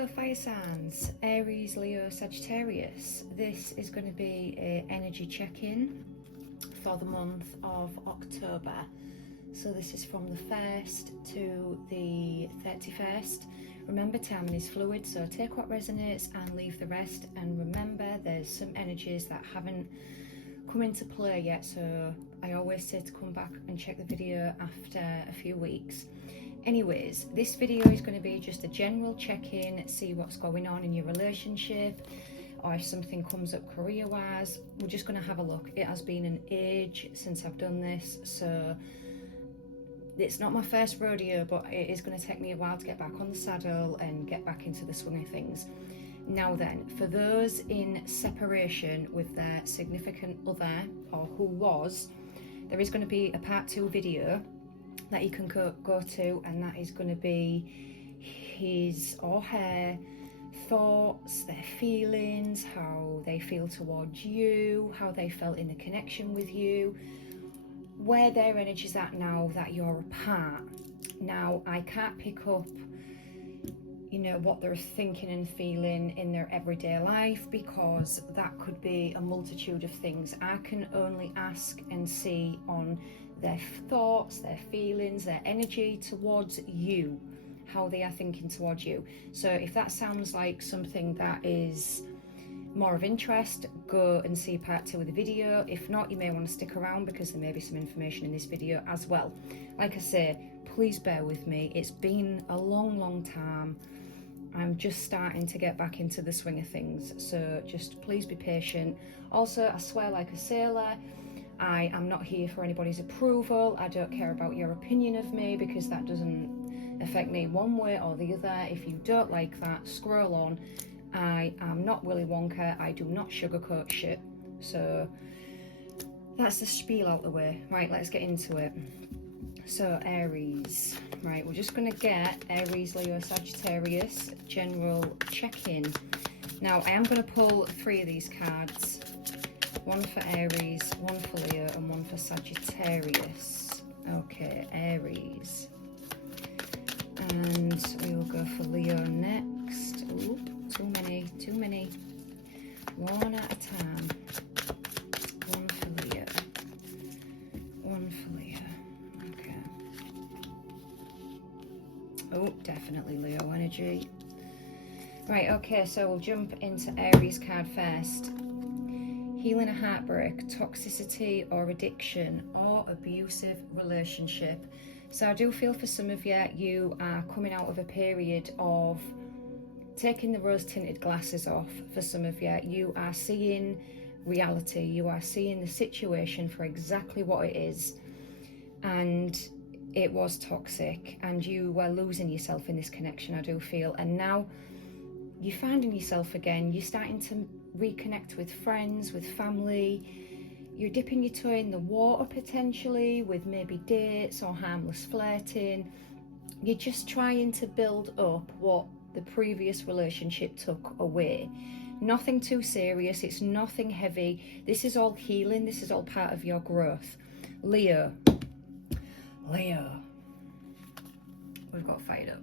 Hello fire signs, Aries, Leo, Sagittarius. This is going to be an energy check-in for the month of October. So this is from the 1st to the 31st. Remember, timing is fluid, so take what resonates and leave the rest. And remember, there's some energies that haven't come into play yet, so I always say to come back and check the video after a few weeks. Anyways, this video is going to be just a general check-in, see what's going on in your relationship, or if something comes up career-wise. We're just going to have a look. It has been an age since I've done this, so it's not my first rodeo, but it is going to take me a while to get back on the saddle and get back into the swing of things. Now then, for those in separation with their significant other, or who was, there is going to be a part 2 video that you can go to, and that is going to be his or her thoughts, their feelings, how they feel towards you, how they felt in the connection with you, where their energy's at now that you're apart. Now, I can't pick up, what they're thinking and feeling in their everyday life, because that could be a multitude of things. I can only ask and see on their thoughts, their feelings, their energy towards you, how they are thinking towards you. So if that sounds like something that is more of interest, go and see part 2 of the video. If not, you may want to stick around because there may be some information in this video as well. Like I say, please bear with me. It's been a long time. I'm just starting to get back into the swing of things, so just please be patient. Also, I swear like a sailor, I am not here for anybody's approval. I don't care about your opinion of me, because that doesn't affect me one way or the other. If you don't like that, scroll on. I am not Willy Wonka. I do not sugarcoat shit. So that's the spiel out the way. Right, let's get into it. So Aries, right, we're just going to get Aries, Leo, Sagittarius general check-in. Now, I am going to pull 3 of these cards. One for Aries, one for Leo, and one for Sagittarius. Okay, Aries. And we will go for Leo next. Oop, too many. One at a time. One for Leo. One for Leo. Okay. Oh, definitely Leo energy. Right, okay, so we'll jump into Aries card first. Healing a heartbreak, toxicity or addiction, or abusive relationship. So I do feel for some of you, you are coming out of a period of taking the rose-tinted glasses off. For some of you, you are seeing reality. You are seeing the situation for exactly what it is. And it was toxic, and you were losing yourself in this connection, I do feel. And now you're finding yourself again. You're starting to reconnect with friends, with family. You're dipping your toe in the water potentially with maybe dates or harmless flirting. You're just trying to build up what the previous relationship took away. Nothing too serious. It's nothing heavy. This is all healing. This is all part of your growth. Leo. We've got fired up.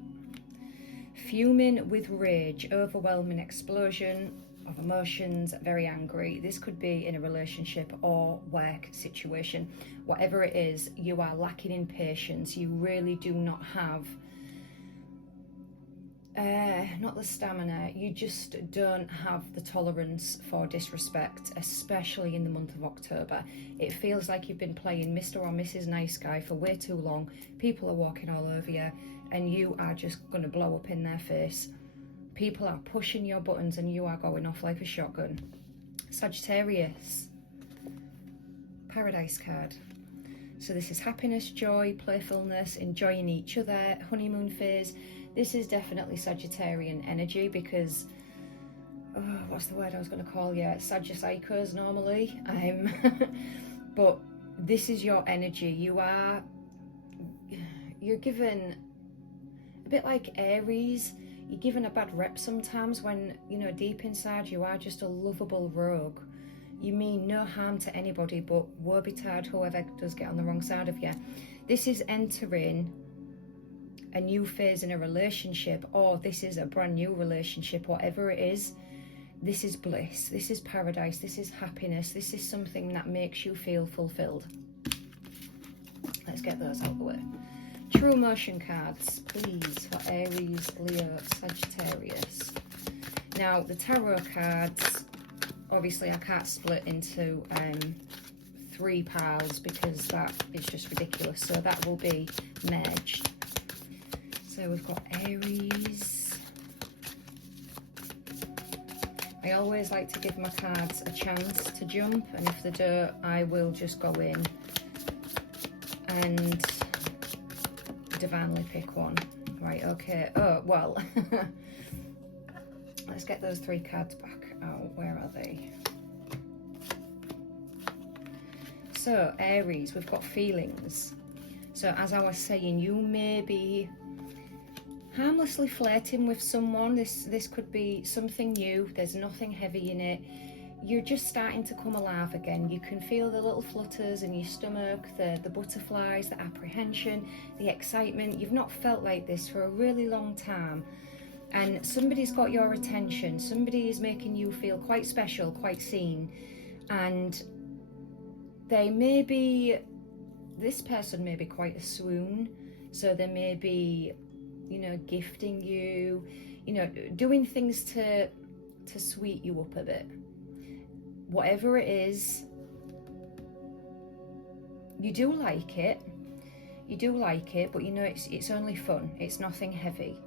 Fuming with rage, overwhelming explosion of emotions, very angry. This could be in a relationship or work situation. Whatever it is, you are lacking in patience. You really do not have not the stamina. You just don't have the tolerance for disrespect, especially in the month of October. It feels like you've been playing Mr. or Mrs. Nice Guy for way too long. People are walking all over you, and you are just going to blow up in their face. People are pushing your buttons and you are going off like a shotgun. Sagittarius. Paradise card. So this is happiness, joy, playfulness, enjoying each other, honeymoon phase. This is definitely Sagittarian energy, because, what's the word I was going to call you? Sagittarius normally. But this is your energy. You're given, a bit like Aries, you're given a bad rep sometimes when, deep inside you are just a lovable rogue. You mean no harm to anybody, but woe betide whoever does get on the wrong side of you. This is entering a new phase in a relationship, or this is a brand new relationship, whatever it is, this is bliss, this is paradise, this is happiness, this is something that makes you feel fulfilled. Let's get those out of the way. True emotion cards, please, for Aries, Leo, Sagittarius. Now, the tarot cards, obviously I can't split into 3 piles because that is just ridiculous. So that will be merged. So we've got Aries. I always like to give my cards a chance to jump, and if they don't, I will just go in and divinely pick one. Right, okay. Oh, well. Let's get those 3 cards back out. Where are they? So, Aries, we've got feelings. So, as I was saying, you may be harmlessly flirting with someone. This could be something new. There's nothing heavy in it. You're just starting to come alive again. You can feel the little flutters in your stomach, the butterflies, the apprehension, the excitement. You've not felt like this for a really long time. And somebody's got your attention. Somebody is making you feel quite special, quite seen. And they may be, this person may be quite a swoon. So they may be, you know, gifting you, you know, doing things to sweet you up a bit. Whatever it is, you do like it, but you know it's only fun. It's nothing heavy.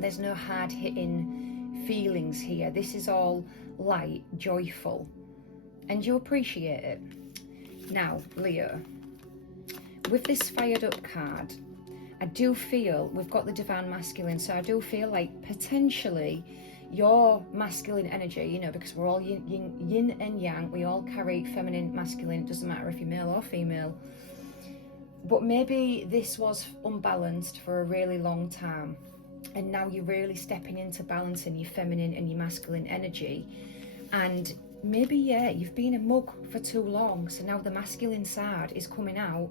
There's no hard-hitting feelings here. This is all light, joyful, and you appreciate it. Now, Leo, with this fired up card, I do feel we've got the divine masculine, so I do feel like potentially your masculine energy, you know, because we're all yin and yang, we all carry feminine, masculine, it doesn't matter if you're male or female, but maybe this was unbalanced for a really long time, and now you're really stepping into balancing your feminine and your masculine energy. And maybe, yeah, you've been a mug for too long, so now the masculine side is coming out,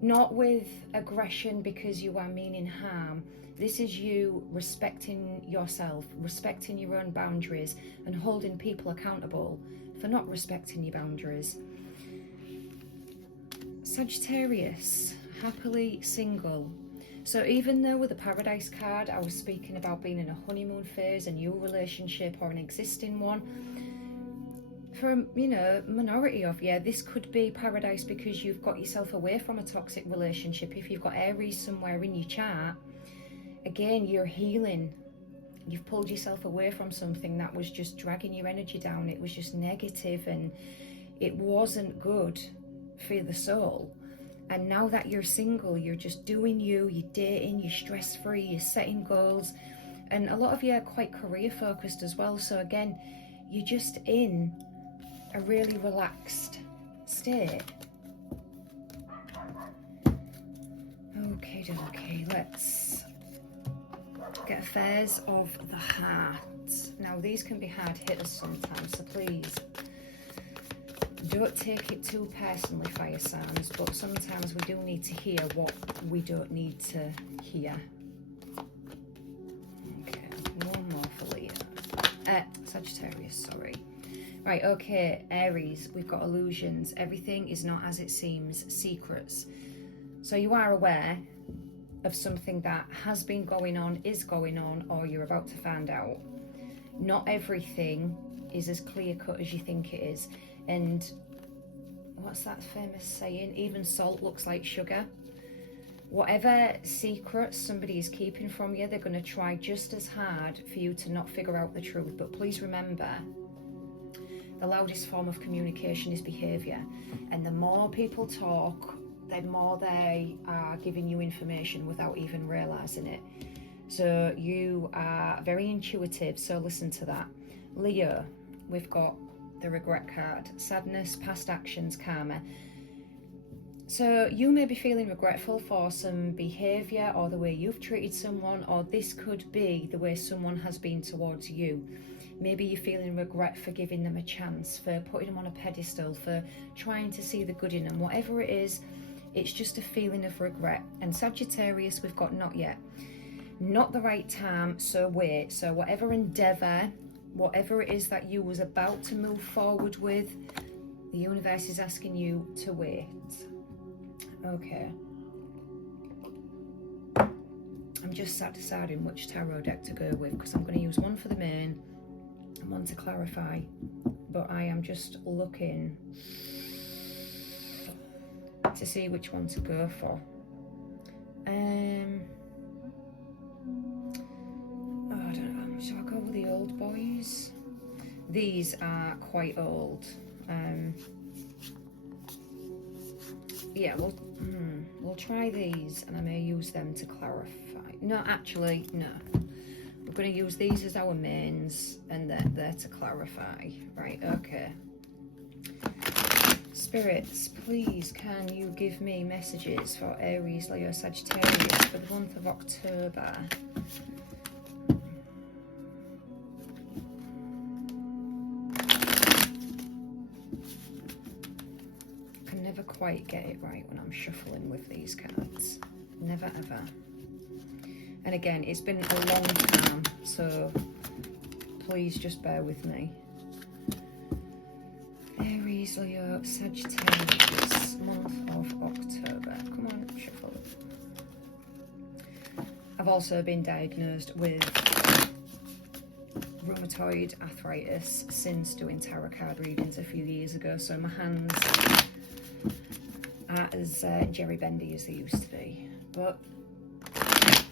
not with aggression because you are meaning harm. This is you respecting yourself, respecting your own boundaries, and holding people accountable for not respecting your boundaries. Sagittarius, happily single. So even though with the Paradise card, I was speaking about being in a honeymoon phase, a new relationship or an existing one, for, you know, minority of you, this could be Paradise because you've got yourself away from a toxic relationship. If you've got Aries somewhere in your chart, again, you're healing. You've pulled yourself away from something that was just dragging your energy down. It was just negative and it wasn't good for the soul. And now that you're single, you're just doing you, you're dating, you're stress-free, you're setting goals. And a lot of you are quite career-focused as well. So again, you're just in a really relaxed state. Okay, let's get affairs of the heart. Now, these can be hard hitters sometimes, so please don't take it too personally, fire signs, but sometimes we do need to hear what we don't need to hear. Okay, one more for Leo. Sagittarius, sorry. Right, okay, Aries, we've got illusions. Everything is not as it seems, secrets. So you are aware of something that has been going on, is going on, or you're about to find out. Not everything is as clear-cut as you think it is. And what's that famous saying? Even salt looks like sugar. Whatever secrets somebody is keeping from you, they're going to try just as hard for you to not figure out the truth. But please remember, the loudest form of communication is behaviour. And the more people talk, the more they are giving you information without even realising it. So you are very intuitive, so listen to that. Leo, we've got the regret card. Sadness, past actions, karma. So you may be feeling regretful for some behaviour or the way you've treated someone, or this could be the way someone has been towards you. Maybe you're feeling regret for giving them a chance, for putting them on a pedestal, for trying to see the good in them. Whatever it is, It's just a feeling of regret. And Sagittarius, we've got not yet. Not the right time, so wait. So whatever endeavour, whatever it is that you was about to move forward with, the universe is asking you to wait. Okay. I'm just sat deciding which tarot deck to go with, because I'm going to use one for the main and one to clarify. But I am just looking to see which one to go for. Oh, I don't know. Shall I go with the old boys? These are quite old. Yeah, we'll try these, and I may use them to clarify. No, actually, no. We're going to use these as our mains, and they're to clarify. Right, okay. Spirits, please, can you give me messages for Aries, Leo, Sagittarius for the month of October? I can never quite get it right when I'm shuffling with these cards. Never, ever. And again, it's been a long time, so please just bear with me. Aries, Leo, Sagittarius, month of October. Come on, shuffle. I've also been diagnosed with rheumatoid arthritis since doing tarot card readings a few years ago, so my hands aren't as jerry bendy as they used to be. But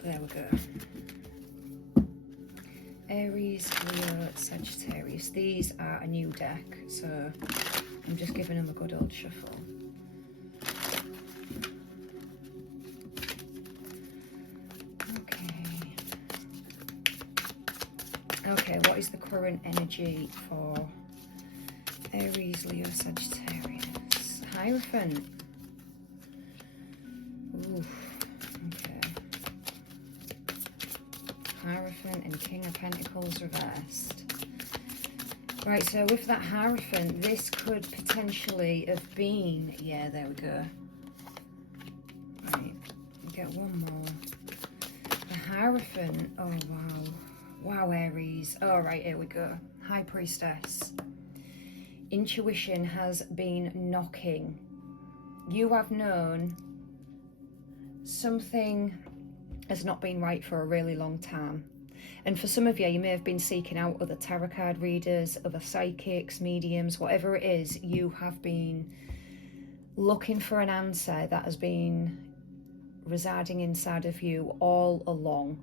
there we go. Aries, Leo, Sagittarius. These are a new deck, so I'm just giving them a good old shuffle. Okay. Okay, what is the current energy for Aries, Leo, Sagittarius? Hierophant. Ooh. Hierophant and King of Pentacles reversed. Right, so with that Hierophant, this could potentially have been, yeah, there we go. Right, get one more. The Hierophant, oh wow. Wow, Aries. All right, here we go. High Priestess. Intuition has been knocking. You have known something has not been right for a really long time. And for some of you, you may have been seeking out other tarot card readers, other psychics, mediums, whatever it is. You have been looking for an answer that has been residing inside of you all along.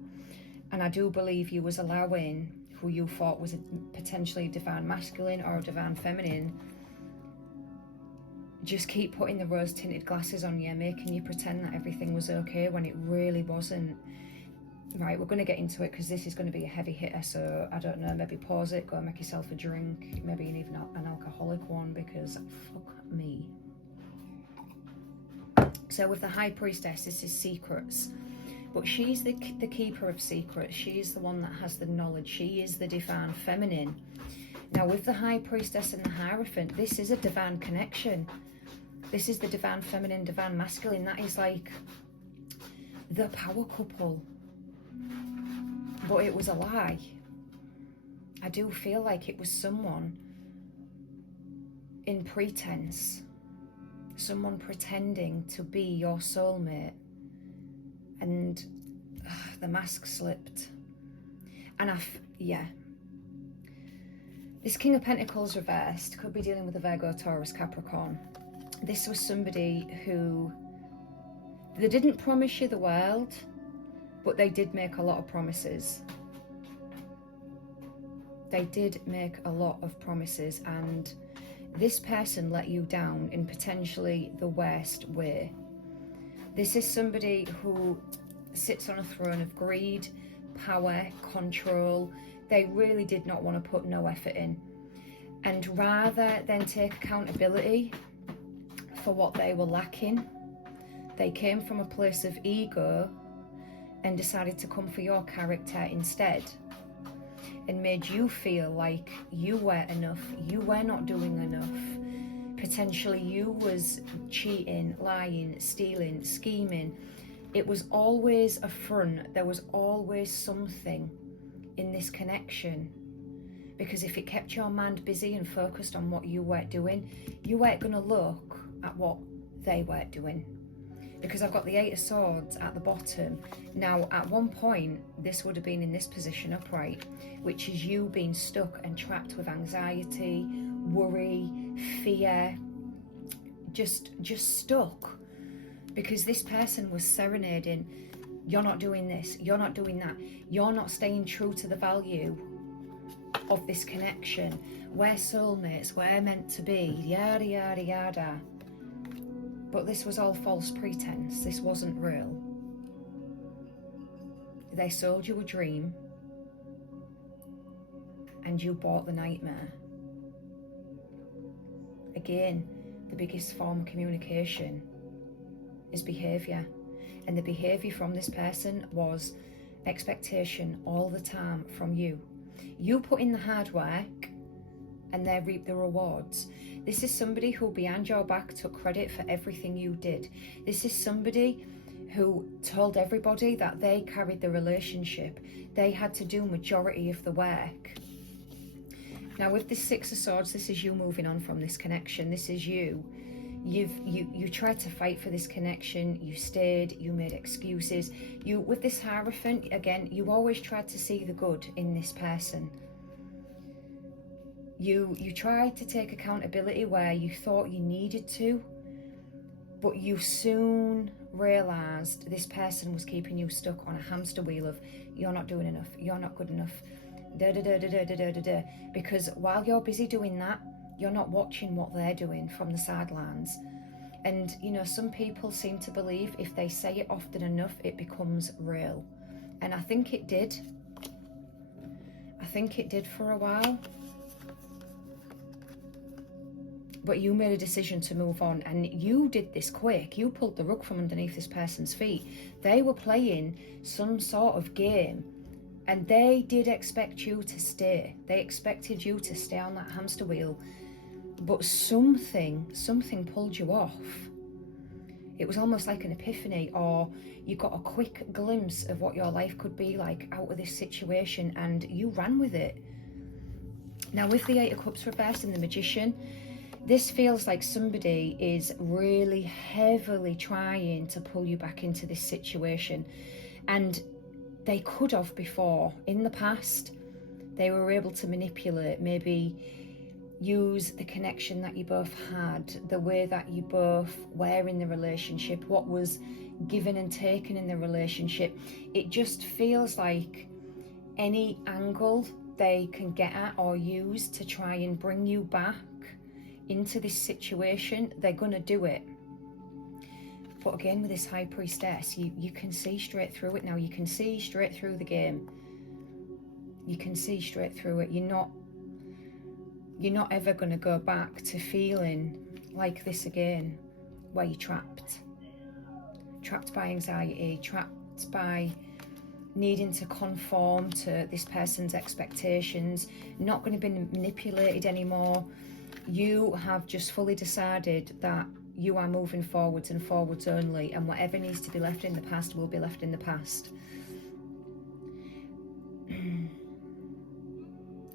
And I do believe you was allowing who you thought was potentially divine masculine or divine feminine just keep putting the rose-tinted glasses on you, making you pretend that everything was okay when it really wasn't. Right, we're going to get into it because this is going to be a heavy hitter, so I don't know, maybe pause it, go and make yourself a drink, maybe even an alcoholic one, because fuck me. So with the High Priestess, this is secrets. But she's the keeper of secrets. She is the one that has the knowledge. She is the divine feminine. Now with the High Priestess and the Hierophant, this is a divine connection. This is the divine feminine, divine masculine. That is like the power couple. But it was a lie. I do feel like it was someone in pretense. Someone pretending to be your soulmate. And the mask slipped. And yeah. This King of Pentacles reversed could be dealing with a Virgo, Taurus, Capricorn. This was somebody who, they didn't promise you the world, but they did make a lot of promises. They did make a lot of promises, and this person let you down in potentially the worst way. This is somebody who sits on a throne of greed, power, control. They really did not want to put no effort in. And rather than take accountability for what they were lacking, they came from a place of ego and decided to come for your character instead, and made you feel like you weren't enough, you were not doing enough, Potentially you was cheating, lying, stealing, scheming. It was always a front. There was always something in this connection. Because if it kept your mind busy and focused on what you weren't doing, you weren't going to look at what they weren't doing. Because I've got the Eight of Swords at the bottom. Now, at one point, this would have been in this position upright, which is you being stuck and trapped with anxiety, worry, fear, just stuck. Because this person was serenading, you're not doing this, you're not doing that, you're not staying true to the value of this connection. We're soulmates, we're meant to be, yada, yada, yada. But this was all false pretense. This wasn't real. They sold you a dream and you bought the nightmare. Again, the biggest form of communication is behaviour. And the behaviour from this person was expectation all the time from you. You put in the hard work and they reap the rewards. This is somebody who behind your back took credit for everything you did. This is somebody who told everybody that they carried the relationship. They had to do majority of the work. Now with this Six of Swords, this is you moving on from this connection. This is you. You tried to fight for this connection. You stayed, you made excuses. With this Hierophant, again, you always tried to see the good in this person. You tried to take accountability where you thought you needed to, but you soon realised this person was keeping you stuck on a hamster wheel of you're not doing enough, you're not good enough, da da da da da da da da. Because while you're busy doing that, you're not watching what they're doing from the sidelines. And you know, some people seem to believe if they say it often enough, it becomes real. And I think it did. I think it did for a while. But you made a decision to move on, and you did this quick. You pulled the rug from underneath this person's feet. They were playing some sort of game, and they did expect you to stay. They expected you to stay on that hamster wheel, but something pulled you off. It was almost like an epiphany, or you got a quick glimpse of what your life could be like out of this situation, and you ran with it. Now with the Eight of Cups reversed and the Magician, this feels like somebody is really heavily trying to pull you back into this situation. And they could have before. In the past, they were able to manipulate, maybe use the connection that you both had, the way that you both were in the relationship, what was given and taken in the relationship. It just feels like any angle they can get at or use to try and bring you back into this situation, they're gonna do it. But again, with this High Priestess, you can see straight through it now. You can see straight through the game. You can see straight through it. You're not ever gonna go back to feeling like this again, where you're trapped by anxiety, trapped by needing to conform to this person's expectations, not going to be manipulated anymore. You have just fully decided that you are moving forwards and forwards only, and whatever needs to be left in the past will be left in the past.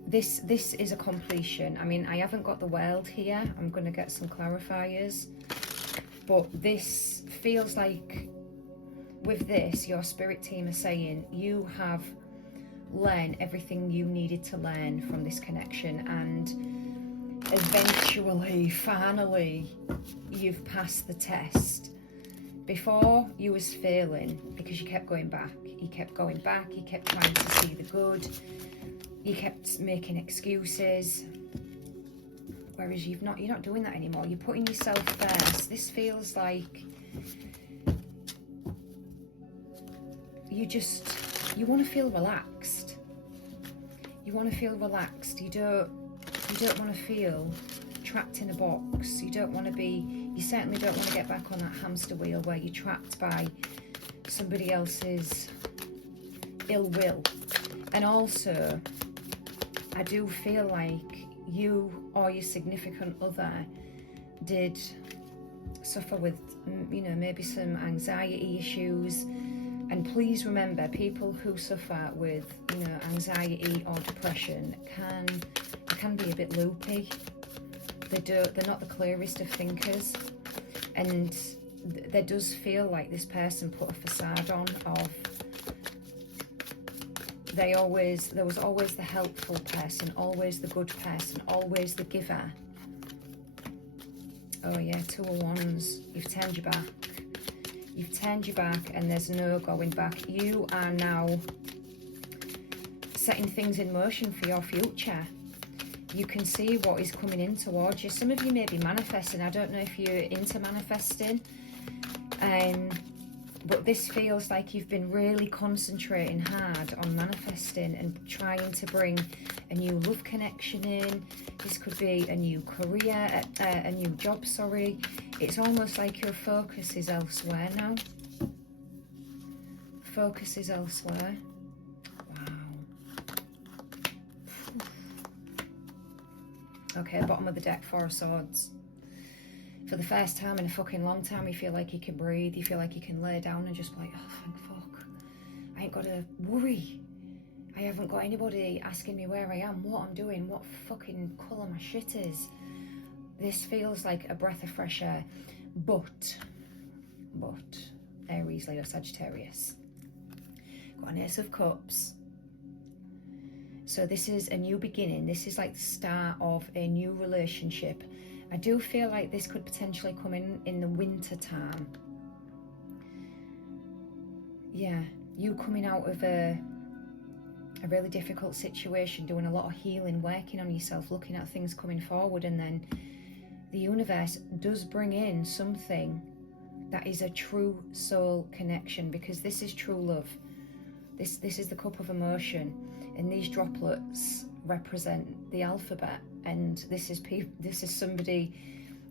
This is a completion. I mean, I haven't got the world here. I'm going to get some clarifiers. But this feels like, with this, your spirit team are saying you have learned everything you needed to learn from this connection, and eventually, finally, you've passed the test. Before, you was failing because you kept going back. You kept going back. You kept trying to see the good. You kept making excuses. Whereas you're not doing that anymore. You're putting yourself first. This feels like you want to feel relaxed. You want to feel relaxed. You don't want to feel trapped in a box. You certainly don't want to get back on that hamster wheel where you're trapped by somebody else's ill will. And also, I do feel like you or your significant other did suffer with, you know, maybe some anxiety issues. And please remember, people who suffer with, you know, anxiety or depression can be a bit loopy. They're not the clearest of thinkers, and there does feel like this person put a facade on of there was always the helpful person, always the good person, always the giver. Oh yeah, 2 of Wands. You've turned your back. You've turned your back and there's no going back. You are now setting things in motion for your future. You can see what is coming in towards you. Some of you may be manifesting. I don't know if you're into manifesting. But this feels like you've been really concentrating hard on manifesting and trying to bring a new love connection in. This could be a new career, a new job, sorry. It's almost like your focus is elsewhere now. Focus is elsewhere. Wow. Okay, bottom of the deck, 4 of Swords. For the first time in a fucking long time, you feel like you can breathe. You feel like you can lay down and just be like, oh, thank fuck. I ain't got to worry. I haven't got anybody asking me where I am, what I'm doing, what fucking colour my shit is. This feels like a breath of fresh air. But, Aries, Leo, Sagittarius. Got an Ace of Cups. So this is a new beginning. This is like the start of a new relationship. I do feel like this could potentially come in the winter time. Yeah, you coming out of a really difficult situation, doing a lot of healing, working on yourself, looking at things coming forward, and then the universe does bring in something that is a true soul connection, because this is true love. This is the cup of emotion, and these droplets represent the alphabet. And this is somebody,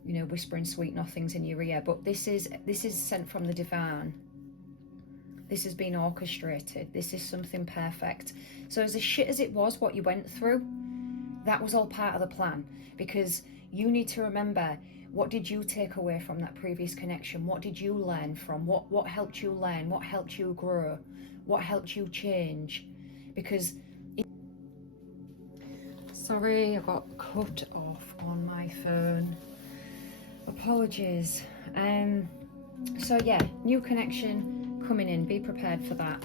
you know, whispering sweet nothings in your ear. But this is sent from the divine. This has been orchestrated. This is something perfect. So as shit as it was, what you went through, that was all part of the plan. Because you need to remember, what did you take away from that previous connection? What did you learn from? What helped you learn? What helped you grow? What helped you change? Because sorry, I got cut off on my phone. Apologies. So yeah, new connection coming in. Be prepared for that.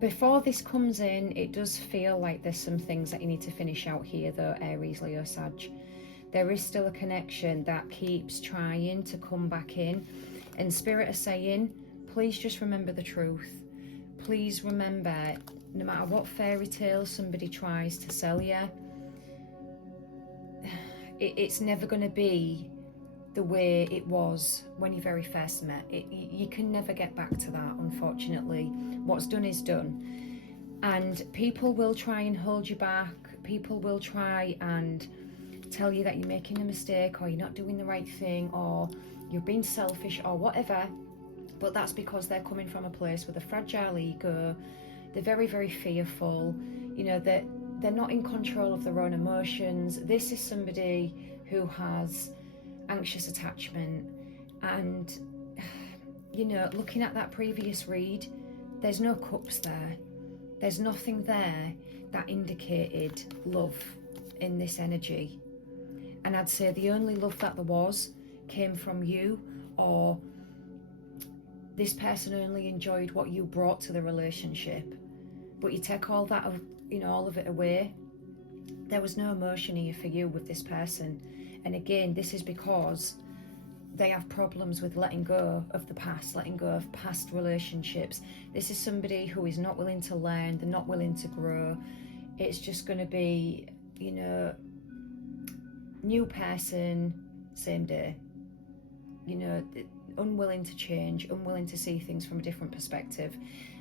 Before this comes in, it does feel like there's some things that you need to finish out here though, Aries, Leo, Sag. There is still a connection that keeps trying to come back in. And Spirit is saying, please just remember the truth. Please remember, no matter what fairy tale somebody tries to sell you, it's never going to be the way it was when you very first met. You can never get back to that, unfortunately. What's done is done. And people will try and hold you back. People will try and tell you that you're making a mistake, or you're not doing the right thing, or you're being selfish, or whatever. But that's because they're coming from a place with a fragile ego. They're very, very fearful. You know, that they're not in control of their own emotions. This is somebody who has anxious attachment. And, you know, looking at that previous read, there's no cups there. There's nothing there that indicated love in this energy. And I'd say the only love that there was came from you, or this person only enjoyed what you brought to the relationship. But you take all that, you know, all of it away. There was no emotion here for you with this person. And again, this is because they have problems with letting go of the past, letting go of past relationships. This is somebody who is not willing to learn, they're not willing to grow. It's just going to be, you know, new person, same day. You know, unwilling to change, unwilling to see things from a different perspective.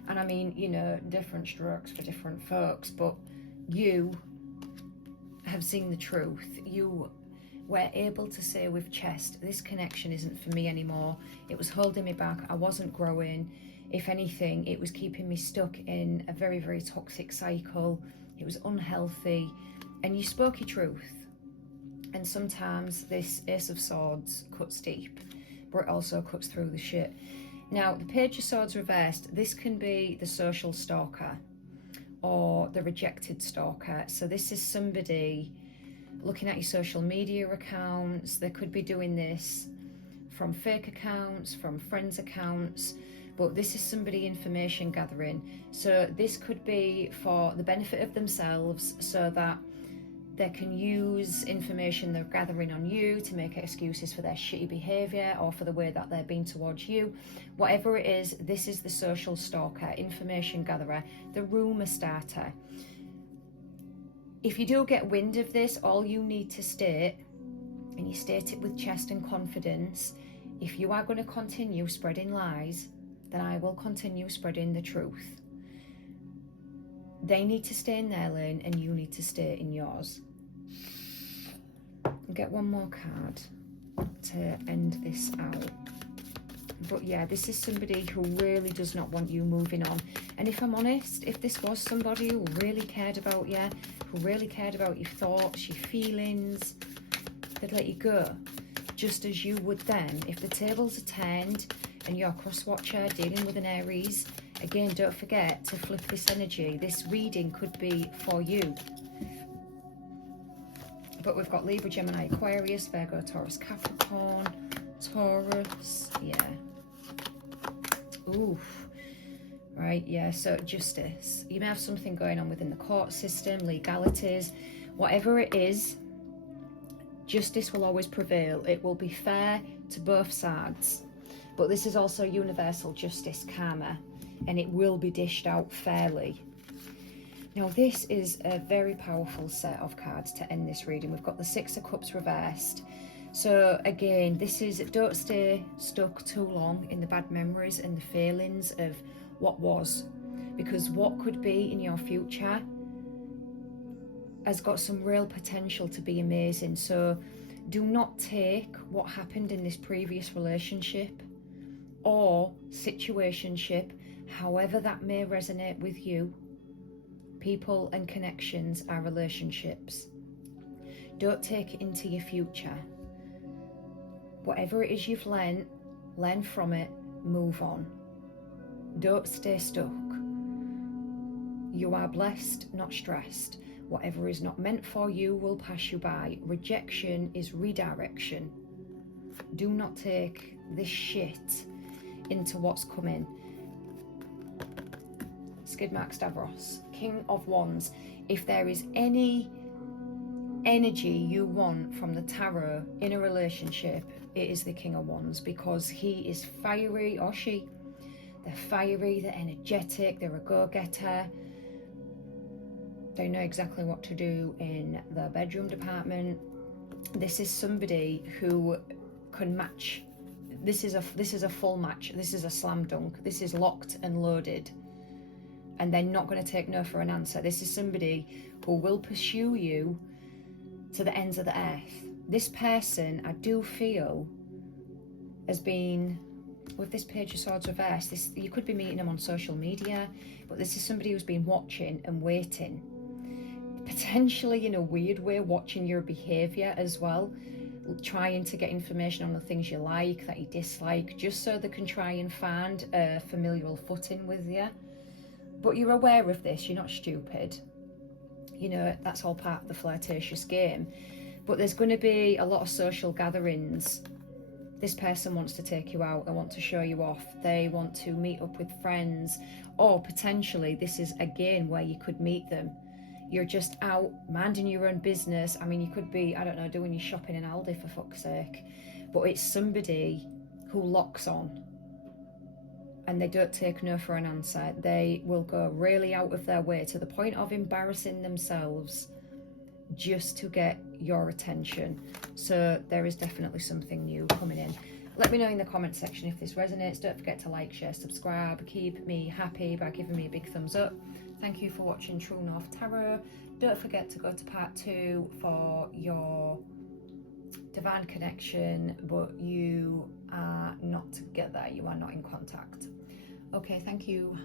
And I mean, you know, different strokes for different folks, but you have seen the truth. You were able to say with chest, this connection isn't for me anymore. It was holding me back. I wasn't growing. If anything, it was keeping me stuck in a very, very toxic cycle. It was unhealthy. And you spoke your truth. And sometimes this Ace of Swords cuts deep, but it also cuts through the shit. Now, the Page of Swords reversed, this can be the social stalker or the rejected stalker. So this is somebody looking at your social media accounts. They could be doing this from fake accounts, from friends' accounts, but this is somebody information gathering. So this could be for the benefit of themselves, so that they can use information they're gathering on you to make excuses for their shitty behaviour or for the way that they're being towards you. Whatever it is, this is the social stalker, information gatherer, the rumour starter. If you do get wind of this, all you need to state, and you state it with chest and confidence, if you are going to continue spreading lies, then I will continue spreading the truth. They need to stay in their lane and you need to stay in yours. I'll get one more card to end this out. But yeah, this is somebody who really does not want you moving on. And if I'm honest, if this was somebody who really cared about you, who really cared about your thoughts, your feelings, they'd let you go. Just as you would then, if the tables are turned and you're a cross-watcher dealing with an Aries, again, don't forget to flip this energy. This reading could be for you. But we've got Libra, Gemini, Aquarius, Virgo, Taurus, Capricorn, Taurus, yeah. Oof. Right, yeah, so justice. You may have something going on within the court system, legalities, whatever it is, justice will always prevail. It will be fair to both sides. But this is also universal justice, karma, and it will be dished out fairly. Now, this is a very powerful set of cards to end this reading. We've got the Six of Cups reversed. So again, this is, don't stay stuck too long in the bad memories and the feelings of what was, because what could be in your future has got some real potential to be amazing. So do not take what happened in this previous relationship or situationship, however that may resonate with you. People and connections are relationships. Don't take it into your future. Whatever it is you've learned, learn from it, move on. Don't stay stuck. You are blessed, not stressed. Whatever is not meant for you will pass you by. Rejection is redirection. Do not take this shit into what's coming. Skidmark Stavros, King of Wands. If there is any energy you want from the tarot in a relationship, it is the King of Wands, because he is fiery, or she. They're fiery, they're energetic, they're a go-getter. They know exactly what to do in the bedroom department. This is somebody who can match. This is a full match. This is a slam dunk. This is locked and loaded. And they're not going to take no for an answer. This is somebody who will pursue you to the ends of the earth. This person, I do feel, has been, with this Page of Swords reversed, this, you could be meeting them on social media, but this is somebody who's been watching and waiting. Potentially in a weird way, watching your behaviour as well, trying to get information on the things you like, that you dislike, just so they can try and find a familial footing with you. But you're aware of this, you're not stupid. You know, that's all part of the flirtatious game. But there's going to be a lot of social gatherings. This person wants to take you out, they want to show you off, they want to meet up with friends, or potentially this is again where you could meet them. You're just out minding your own business. I mean, you could be, I don't know, doing your shopping in Aldi for fuck's sake. But it's somebody who locks on and they don't take no for an answer. They will go really out of their way to the point of embarrassing themselves just to get your attention. So there is definitely something new coming in. Let me know in the comment section if this resonates. Don't forget to like, share, subscribe. Keep me happy by giving me a big thumbs up. Thank you for watching True North Tarot. Don't forget to go to part 2 for your divine connection, but you are not together, you are not in contact. Okay, thank you.